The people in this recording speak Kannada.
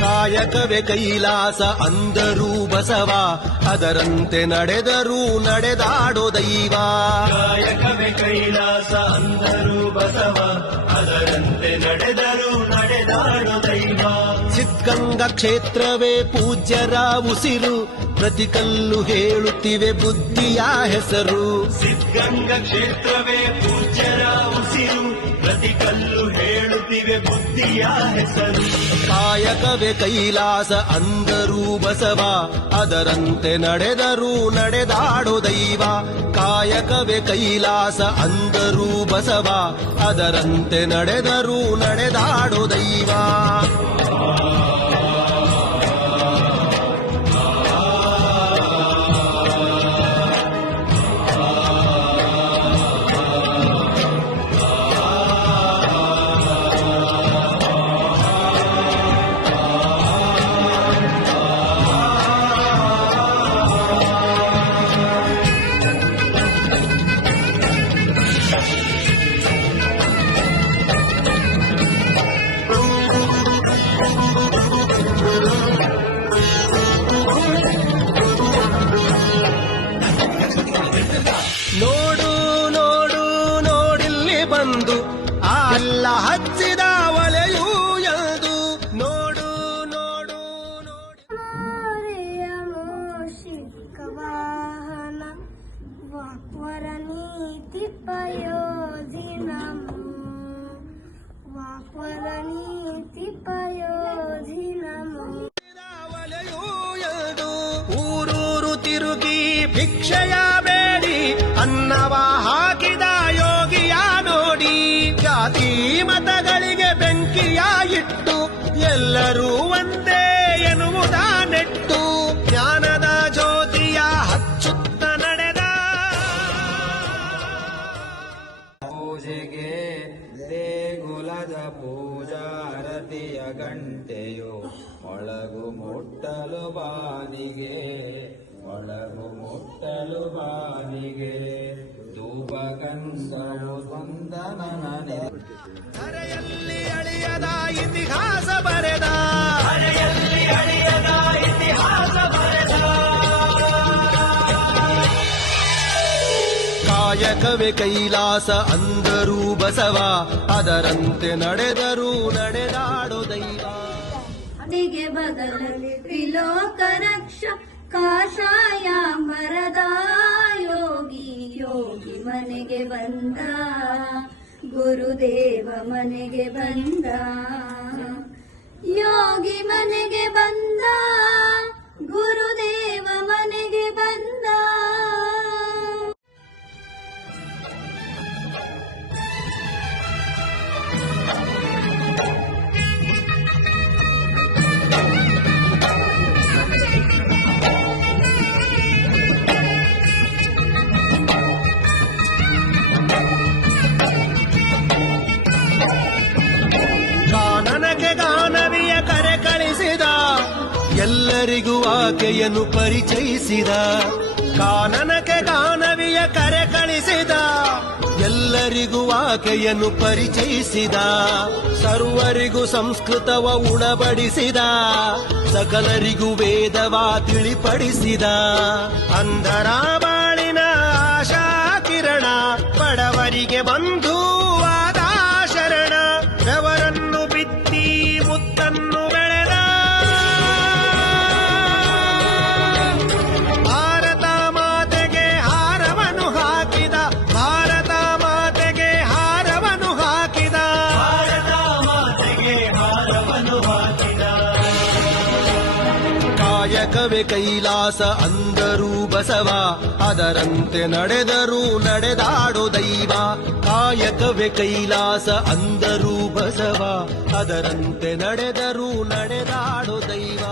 ಕಾಯಕವೇ ಕೈಲಾಸ ಅಂದರೂ ಬಸವ, ಅದರಂತೆ ನಡೆದರೂ ನಡೆದಾಡೋ ದೈವ. ಕಾಯಕವೇ ಕೈಲಾಸ ಅಂದರೂ ಬಸವ, ಅದರಂತೆ ನಡೆದರೂ ನಡೆದಾಡೋ ದೈವ. ಸಿದ್ಧಗಂಗಾ ಕ್ಷೇತ್ರವೇ ಪೂಜ್ಯರ ಉಸಿರು, ಪ್ರತಿ ಕಲ್ಲು ಹೇಳುತ್ತಿವೆ ಬುದ್ಧಿಯ ಹೆಸರು. ಸಿದ್ಧಗಂಗಾ ಕ್ಷೇತ್ರವೇ ಪೂಜ್ಯರ ಉಸಿರು, ಪ್ರತಿ ಕಲ್ಲು ಹೇಳುತ್ತಿವೆ ಬುದ್ಧಿಯ ಹೆಸರು. ಕಾಯಕವೇ ಕೈಲಾಸ ಅಂದರೂ ಬಸವ, ಅದರಂತೆ ನಡೆದರೂ ನಡೆದಾಡೋ ದೈವ. ಕಾಯಕವೇ ಕೈಲಾಸ ಅಂದರೂ ಬಸವ, ಅದರಂತೆ ನಡೆದರೂ ನಡೆದಾಡೋ ದೈವ. ನೋಡು ನೋಡು ನೋಡಿಲ್ಲಿ ಬಂದು ಅಲ್ಲ ಹಚ್ಚಿದ ಒಲೆಯೂ ಎಂದು. ನೋಡು ನೋಡು ಮೋರೆಯ ಮೂಷಿಕ ವಾಹನ ವಾಕ್ವರ ನೀತಿ ಪಯೋಧಿನಮು, ವಾಕ್ವರ ನೀತಿ ಪಯೋಧಿನಮು. ಒಲೆಯೂ ಎಂದು ಊರೂರು ತಿರುಗಿ ಭಿಕ್ಷೆಯ ಬೇಡಿ ಅನ್ನವ ಹಾಕಿದ ಯೋಗಿಯ ನೋಡಿ. ಜಾತಿ ಮತಗಳಿಗೆ ಬೆಂಕಿಯ ಇಟ್ಟು ಎಲ್ಲರೂ ಒಂದೇ ಎನ್ನುವುದ ನೆಟ್ಟು, ಜ್ಞಾನದ ಜ್ಯೋತಿಯ ಹಚ್ಚುತ್ತ ನಡೆದ. ಪೂಜೆಗೆ ದೇಗುಲದ ಪೂಜಾರತಿಯ ಗಂಟೆಯು ಒಳಗು ಮುಟ್ಟಲು ಬಾನಿಗೆ, ಒಳಗು ಮುಟ್ಟಲು ಬಾನಿಗೆ. ಧೂಪಗಂಧವು ಸ್ಪಂದನನ ಧರೆಯಲ್ಲಿ ಅಳಿಯದ ಇತಿಹಾಸ ಬರೆದ, ಹರೆಯಲ್ಲಿ ಅಳಿಯದ ಇತಿಹಾಸ ಬರೆದ. ಕಾಯಕವೇ ಕೈಲಾಸ ಅಂದರೂ ಬಸವ, ಅದರಂತೆ ನಡೆದರೂ ನಡೆದಾಡೋ ದೈವ. ಅದಿಗೆ ಬದಲಲಿ ತ್ರಿಲೋಕ ರಕ್ಷ ಕಾಷಾಯ ಮರದ ಯೋಗಿ, ಯೋಗಿ ಮನೆಗೆ ಬಂದ, ಗುರುದೇವ ಮನೆಗೆ ಬಂದ, ಯೋಗಿ ಮನೆಗೆ ಬಂದ, ಗುರುದೇವ ಮನೆಗೆ ಬಂದ. ಕಾನನಕ್ಕೆ ಗಾನವಿಯ ಕರೆ ಕಳಿಸಿದ, ಎಲ್ಲರಿಗೂ ಆಕೆಯನ್ನು ಪರಿಚಯಿಸಿದ. ಕಾನನಕ್ಕೆ ಗಾನವಿಯ ಕರೆ ಕಳಿಸಿದ, ಎಲ್ಲರಿಗೂ ಆಕೆಯನ್ನು ಪರಿಚಯಿಸಿದ. ಸರ್ವರಿಗೂ ಸಂಸ್ಕೃತವ ಉಣಬಡಿಸಿದ, ಸಕಲರಿಗೂ ವೇದವ ತಿಳಿಪಡಿಸಿದ. ಅಂಧರ ಬಾಳಿನ ಆಶಾ ಕಿರಣ, ಬಡವರಿಗೆ ಬಂಧುವಾದ ಶರಣ. ಬೆವರನ್ನು ಬಿತ್ತಿ ಮುತ್ತನ್ನು ಬೆಳೆದ, ಭಾರತ ಮಾತೆಗೆ ಹಾರವನ್ನು ಹಾಕಿದ, ಭಾರತ ಮಾತೆಗೆ ಹಾರವನ್ನು ಹಾಕಿದ, ಭಾರತ ಮಾತೆಗೆ ಹಾರವನ್ನು ಹಾಕಿದ. ಕಾಯಕವೇ ಕೈಲಾಸ ಅಂದರೂ ಬಸವ, ಅದರಂತೆ ನಡೆದರೂ ನಡೆದಾಡೋ ದೈವ. ಕಾಯಕವೇ ಕೈಲಾಸ ಅಂದರೂ ಬಸವ, ಅದರಂತೆ ನಡೆದರೂ ನಡೆದಾಡೋ ದೈವ.